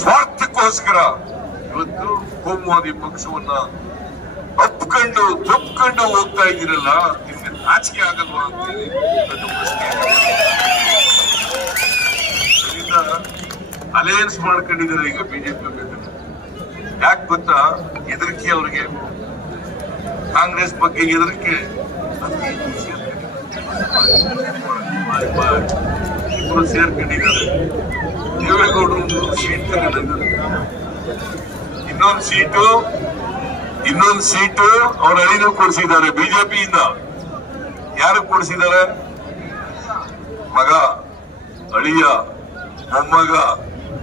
ಸ್ವಾರ್ಥಕ್ಕೋಸ್ಕರ ಇವತ್ತು ಕೋಮುವಾದಿ ಪಕ್ಷವನ್ನ ಒಪ್ಕೊಂಡು ತಪ್ಕೊಂಡು ಹೋಗ್ತಾ ಇದ್ದೀರಲ್ಲ ನಿಮ್ಗೆ ನಾಚಿಕೆ ಆಗಲ್ವಾ ಪ್ರಶ್ನೆ. ಅದರಿಂದ ಅಲಯನ್ಸ್ ಮಾಡ್ಕೊಂಡಿದ್ದಾರೆ ಈಗ ಬಿಜೆಪಿ ಯಾಕೆ ಗೊತ್ತಾ? ಹೆದರಿಕೆ ಅವ್ರಿಗೆ. ಕಾಂಗ್ರೆಸ್ ಬಗ್ಗೆ ಹೆದರಿಕೆ. ಇಬ್ಬರು ಸೇರ್ಕೊಂಡಿದ್ದಾರೆ. ದೇವೇಗೌಡರು ಇನ್ನೊಂದು ಸೀಟು ಇನ್ನೊಂದು ಸೀಟು ಅವ್ರ ಅಳಿನೂ ಕೊಡಿಸಿದ್ದಾರೆ ಬಿಜೆಪಿಯಿಂದ. ಯಾರು ಕೊಡಿಸಿದ್ದಾರೆ ಮಗ, ಅಳಿಯ, ಮೊಮ್ಮಗ,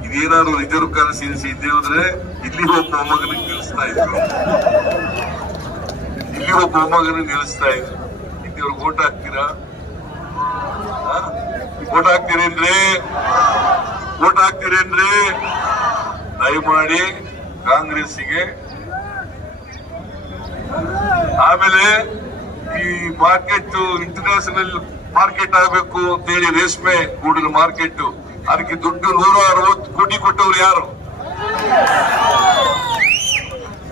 ಇದೇನಾದ್ರು ರಿಸರ್ವ್ ಕಾನ್ಸ್ಟಿಟ್ಯೂನ್ಸಿ ಇದ್ದೆ ಹೋದ್ರೆ ಇಲ್ಲಿ ಒಬ್ಬ ಮೊಮ್ಮಗನಿಗೆ ನಿಲ್ಲಿಸ್ತಾ ಇದ್ರು. ಇಲ್ಲಿ ಒಬ್ಬ ಮೊಮ್ಮಗನಿಗೆ ನಿಲ್ಲಿಸ್ತಾ ಇದ್ರು. ಇಲ್ಲಿ ಅವ್ರಿಗೆ ಓಟ್ ಹಾಕ್ತೀರಾ? ಓಟ್ ಹಾಕ್ತೀರೇನ್ರಿ? ಓಟ್ ಹಾಕ್ತೀರೇನ್ರಿ ದಯಮಾಡಿ ಕಾಂಗ್ರೆಸ್ಸಿಗೆ. ಆಮೇಲೆ ಈ ಮಾರ್ಕೆಟ್ ಇಂಟರ್ನ್ಯಾಷನಲ್ ಮಾರ್ಕೆಟ್ ಆಗಬೇಕು ಅಂತೇಳಿ ರೇಷ್ಮೆ ಗೂಡಿನ ಮಾರ್ಕೆಟ್, ಅದಕ್ಕೆ ದುಡ್ಡು ನೂರ ಅರವತ್ತು ಕೋಟಿ ಕೊಟ್ಟವ್ರು ಯಾರು?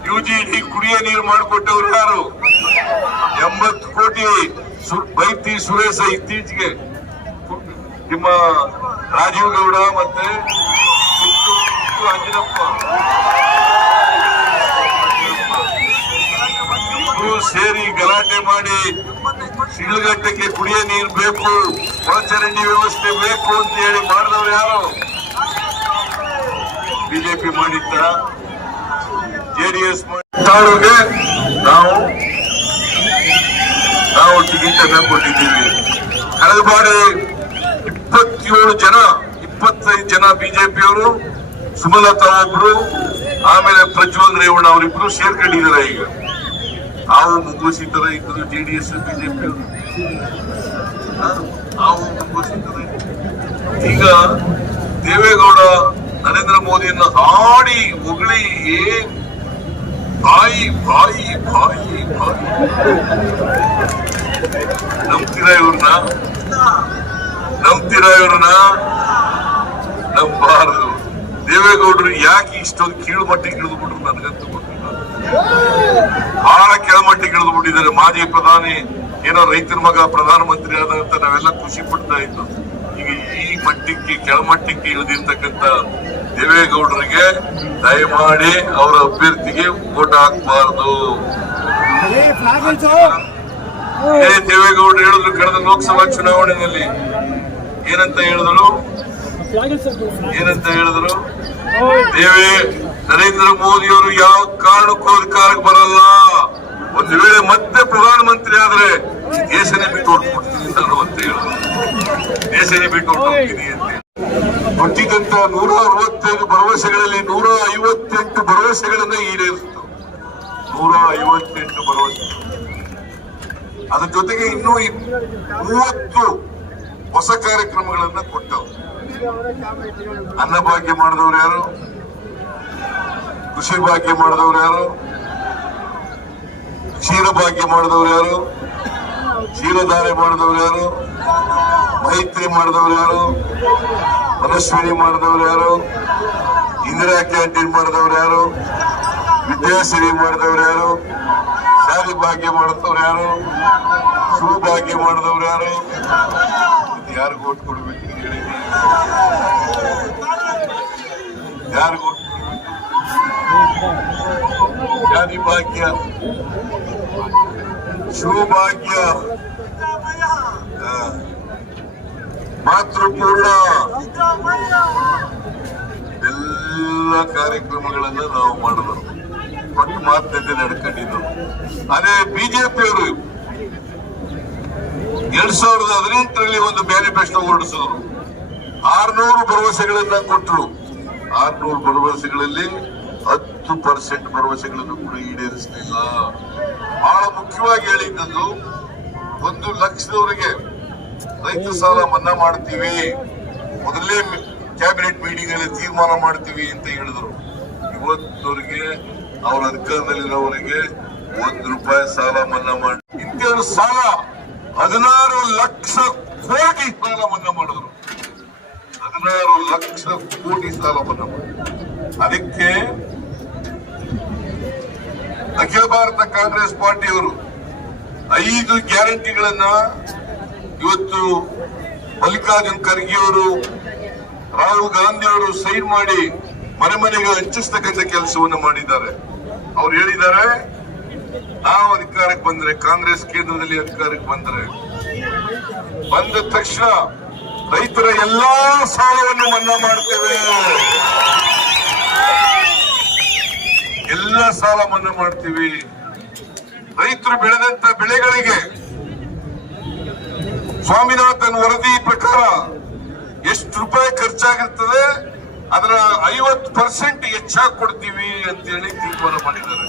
ಯು ಜಿ ಡಿ ಕುಡಿಯೋ ನೀರು ಮಾಡಿಕೊಟ್ಟವ್ರು ಯಾರು? ಎಂಬತ್ತು ಕೋಟಿ ಬೈತಿ ಸುರೇಶ ಇತ್ತೀಚೆಗೆ. ನಿಮ್ಮ ರಾಜೀವ್ ಗೌಡ ಮತ್ತೆ ಅಂಜನಪ್ಪ. ಸೇರಿ ಗಲಾಟೆ ಮಾಡಿ ಶಿಳ್ಘಟ್ಟಕ್ಕೆ ಕುಡಿಯೋ ನೀರು ಬೇಕು ಒಳಚರಂಡಿ ವ್ಯವಸ್ಥೆ ಬೇಕು ಅಂತ ಹೇಳಿ ಮಾಡಿದವರು ಯಾರು? ಬಿಜೆಪಿ ಮಾಡಿದ್ದ ಜೆಡಿಎಸ್ ತಾಳುಗೆ ನಾವು ನಾವು ಟಿಕೆಟ್ ಅನ್ನ ಕೊಟ್ಟಿದ್ದೀವಿ. ಕಳೆದ ಬಾರಿ ಇಪ್ಪತ್ತೇಳು ಜನ, ಇಪ್ಪತ್ತೈದು ಜನ ಬಿಜೆಪಿಯವರು, ಸುಮಲತಾ ಒಬ್ರು, ಆಮೇಲೆ ಪ್ರಜ್ವಲ್ ರೇವಣ್ಣ ಅವರಿಬ್ರು ಸೇರ್ಕೊಂಡಿದ್ದಾರೆ ಈಗ. ನಾವು ಇದ್ರು ತರ ಇದ್ರು ಜೆಡಿಎಸ್ ಬಿಜೆಪಿ ಅವರು ನಾವು ಮುಂಗುಸಿ. ಈಗ ದೇವೇಗೌಡ, ನರೇಂದ್ರ ಮೋದಿಯನ್ನ ಹಾಡಿ ಹೊಗಳಿ ಏನ್ ಬಾಯಿ ಬಾಯಿ ಬಾಯಿ ಬಾಯಿ. ನಂಬ್ತೀರಾ ಇವ್ರನ್ನ? ನಂಬ್ತೀರಾ ಇವ್ರನ್ನ ನಂಬಾರದು ದೇವೇಗೌಡರು ಯಾಕೆ ಇಷ್ಟೊಂದು ಕೀಳು ಮಟ್ಟಿಗೆ ಇಳಿದು ಬಿಟ್ರು ನನಗಂತೂ ಗೊತ್ತಿಲ್ಲ. ಬಹಳ ಕೆಳಮಟ್ಟಿಗೆ ಇಳಿದು ಬಿಟ್ಟಿದ್ದಾರೆ ಮಾಜಿ ಪ್ರಧಾನಿ ಏನೋ ರೈತರ ಮಗ ಪ್ರಧಾನಮಂತ್ರಿ ಆದ ಅಂತ ನಾವೆಲ್ಲ ಖುಷಿ ಪಡ್ತಾ ಇದ್ದು ಈಗ ಈ ಮಟ್ಟಕ್ಕೆ ಕೆಳಮಟ್ಟಕ್ಕೆ ಇಳಿದಿರ್ತಕ್ಕಂಥ ದೇವೇಗೌಡರಿಗೆ ದಯಮಾಡಿ ಅವರ ಅಭ್ಯರ್ಥಿಗೆ ಓಟ್ ಹಾಕಬಾರದು. ಏ ದೇವೇಗೌಡರು ಹೇಳಿದ್ರು ಕಳೆದ ಲೋಕಸಭಾ ಚುನಾವಣೆಯಲ್ಲಿ ಏನಂತ ಹೇಳಿದ್ರು? ಏನಂತ ಹೇಳಿದ್ರು? ದೇವೇ ನರೇಂದ್ರ ಮೋದಿ ಅವರು ಯಾವ ಕಾರಣಕ್ಕೂ ಅಧಿಕಾರಕ್ಕೆ ಬರಲ್ಲ. ಒಂದು ವೇಳೆ ಮತ್ತೆ ಪ್ರಧಾನಮಂತ್ರಿ ಆದ್ರೆ ದೇಶನೇ ಬಿಟ್ಟು ಹೊರಟ್ಬಿಡ್ತೀನಿ ನಾನು ಅಂತ ಹೇಳಿದ್ರು. ದೇಶನೇ ಬಿಟ್ಟು ಹೊರಟೋಗ್ತೀನಿ ಅಂತ. ಕೊಟ್ಟಿದ್ದಂತ ನೂರ ಅರವತ್ತೈದು ಭರವಸೆಗಳಲ್ಲಿ ನೂರ ಐವತ್ತೆಂಟು ಭರವಸೆಗಳನ್ನ ಈಡೇರಿಸಿತು. ನೂರ ಐವತ್ತೆಂಟು ಭರವಸೆ. ಅದ್ರ ಜೊತೆಗೆ ಇನ್ನೂ ಮೂವತ್ತು ಹೊಸ ಕಾರ್ಯಕ್ರಮಗಳನ್ನ ಕೊಟ್ಟವು ಅನ್ನಭಾಗ್ಯ ಮಾಡಿದವ್ರು ಯಾರು ಕೃಷಿ ಭಾಗ್ಯ ಮಾಡಿದವ್ರು ಯಾರು ಕ್ಷೀರ ಭಾಗ್ಯ ಮಾಡಿದವ್ರು ಯಾರು ಕ್ಷೀರಧಾರೆ ಮಾಡಿದವ್ರು ಯಾರು ಮೈತ್ರಿ ಮಾಡಿದವ್ರು ಯಾರು ಮನಸ್ವಿನಿ ಮಾಡಿದವ್ರು ಯಾರು ಇಂದಿರಾ ಕ್ಯಾಂಟೀನ್ ಮಾಡಿದವ್ರು ಯಾರು ವಿದ್ಯಾಸಿರಿ ಮಾಡಿದವ್ರು ಯಾರು ಶಾಲಿ ಭಾಗ್ಯ ಮಾಡಿದವ್ರು ಯಾರು ಸುಭಾಗ್ಯ ಮಾಡಿದವ್ರು ಯಾರು ಯಾರಿಗೂ ಓಟ್ ಕೊಡ್ಬೇಕು ಹೇಳಿ ಯಾರಿಗೂ ಶಾಲಿ ಭಾಗ್ಯ? ಶಿವಭಾಗ್ಯ ಮಾತೃಪೂರ್ಣ ಎಲ್ಲ ಕಾರ್ಯಕ್ರಮಗಳನ್ನ ನಾವು ಮಾಡಿದ್ರು ಪಟ್ಟು ಮಾತುಕತೆ ನಡ್ಕೊಂಡಿದ್ದು. ಅದೇ ಬಿಜೆಪಿಯವರು ಎರಡ್ ಸಾವಿರದ ಹದಿನೆಂಟರಲ್ಲಿ ಒಂದು ಮ್ಯಾನಿಫೆಸ್ಟೋ ಹೊರಡಿಸಿದ್ರು. ಆರ್ನೂರು ಭರವಸೆಗಳನ್ನ ಕೊಟ್ಟರು ಆರ್ನೂರು ಭರವಸೆಗಳಲ್ಲಿ ಹತ್ತು ಪರ್ಸೆಂಟ್ ಭರವಸೆಗಳನ್ನು ಕೂಡ ಈಡೇರಿಸಲಿಲ್ಲ. ಬಹಳ ಮುಖ್ಯವಾಗಿ ಹೇಳಿದ್ದದ್ದು, ಒಂದು ಲಕ್ಷದವರೆಗೆ ರೈತ ಸಾಲ ಮನ್ನಾ ಮಾಡ್ತೀವಿ, ಮೊದಲೇ ಕ್ಯಾಬಿನೆಟ್ ಮೀಟಿಂಗ್ ಅಲ್ಲಿ ತೀರ್ಮಾನ ಮಾಡ್ತೀವಿ ಅಂತ ಹೇಳಿದ್ರು. ಇವತ್ತವರಿಗೆ, ಅವ್ರ ಅಧಿಕಾರದಲ್ಲಿರೋವರೆಗೆ ಒಂದು ರೂಪಾಯಿ ಸಾಲ ಮನ್ನಾ ಮಾಡಿ. ಇಂಥವ್ರ ಸಾಲ ಹದಿನಾರು ಲಕ್ಷ ಕೋಟಿ ಸಾಲ ಮನ್ನಾ ಮಾಡಿದ್ರು ಹದಿನಾರು ಲಕ್ಷ ಕೋಟಿ ಸಾಲ ಮನ್ನಾ ಅದಕ್ಕೆ ಅಖಿಲ ಭಾರತ ಕಾಂಗ್ರೆಸ್ ಪಾರ್ಟಿಯವರು ಐದು ಗ್ಯಾರಂಟಿಗಳನ್ನ ಇವತ್ತು ಮಲ್ಲಿಕಾರ್ಜುನ್ ಖರ್ಗೆ ಅವರು, ರಾಹುಲ್ ಗಾಂಧಿ ಅವರು ಸೈನ್ ಮಾಡಿ ಮನೆ ಮನೆಗೆ ಹಂಚಿಸ್ತಕ್ಕಂಥ ಕೆಲಸವನ್ನು ಮಾಡಿದ್ದಾರೆ. ಅವ್ರು ಹೇಳಿದ್ದಾರೆ ನಾವು ಅಧಿಕಾರಕ್ಕೆ ಬಂದ್ರೆ ಕಾಂಗ್ರೆಸ್ ಕೇಂದ್ರದಲ್ಲಿ ಅಧಿಕಾರಕ್ಕೆ ಬಂದ್ರೆ ಬಂದ ತಕ್ಷಣ ರೈತರ ಎಲ್ಲಾ ಸಾಲವನ್ನು ಮನ್ನಾ ಮಾಡ್ತೇವೆ. ಎಲ್ಲ ಸಾಲ ಮನ್ನಾ ಮಾಡ್ತೀವಿ. ರೈತರು ಬೆಳೆದಂತ ಬೆಳೆಗಳಿಗೆ ಸ್ವಾಮಿನಾಥನ್ ವರದಿ ಪ್ರಕಾರ ಎಷ್ಟು ರೂಪಾಯಿ ಖರ್ಚಾಗಿರ್ತದೆ, ಅದರ ಐವತ್ತು ಪರ್ಸೆಂಟ್ ಹೆಚ್ಚಾಗಿ ಕೊಡ್ತೀವಿ ಅಂತೇಳಿ ತೀರ್ಮಾನ ಮಾಡಿದ್ದಾರೆ.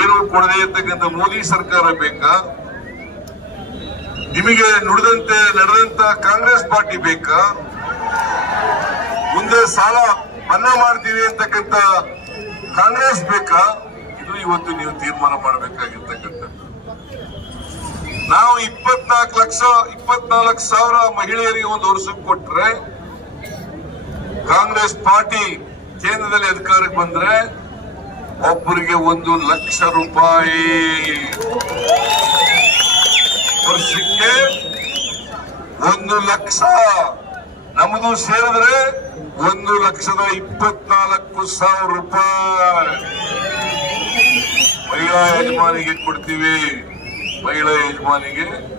ಏನು ಕೊಡದೆ ಇರ್ತಕ್ಕಂಥ ಮೋದಿ ಸರ್ಕಾರ ಬೇಕಾ? ನಿಮಗೆ ನುಡಿದಂತೆ ನಡೆದಂತ ಕಾಂಗ್ರೆಸ್ ಪಾರ್ಟಿ ಬೇಕಾ? ಮುಂದೆ ಸಾಲ ಮನ್ನಾ ಮಾಡ್ತೀವಿ ಅಂತಕ್ಕಂಥ ಕಾಂಗ್ರೆಸ್ ಬೇಕಾ? ಇದು ಇವತ್ತು ನೀವು ತೀರ್ಮಾನ ಮಾಡಬೇಕಾಗಿರ್ತಕ್ಕಂಥದ್ದು. ನಾವು ಇಪ್ಪತ್ನಾಲ್ಕು ಲಕ್ಷ, ಇಪ್ಪತ್ನಾಲ್ಕು ಸಾವಿರ ಮಹಿಳೆಯರಿಗೆ ಒಂದು ವರ್ಷಕ್ಕೆ ಕೊಟ್ರೆ ಕಾಂಗ್ರೆಸ್ ಪಾರ್ಟಿ ಕೇಂದ್ರದಲ್ಲಿ ಅಧಿಕಾರಕ್ಕೆ ಬಂದ್ರೆ ಒಬ್ಬರಿಗೆ ಒಂದು ಲಕ್ಷ ರೂಪಾಯಿ. ವರ್ಷಕ್ಕೆ ಒಂದು ಲಕ್ಷ. ನಮ್ಮದು ಸೇರಿದ್ರೆ ಒಂದು ಲಕ್ಷದ ಇಪ್ಪತ್ನಾಲ್ಕು ಸಾವಿರ ರೂಪಾಯಿ. ಮಹಿಳಾ ಯಜಮಾನಿಗೆ ಕೊಡ್ತೀವಿ. ಮಹಿಳಾ ಯಜಮಾನಿಗೆ.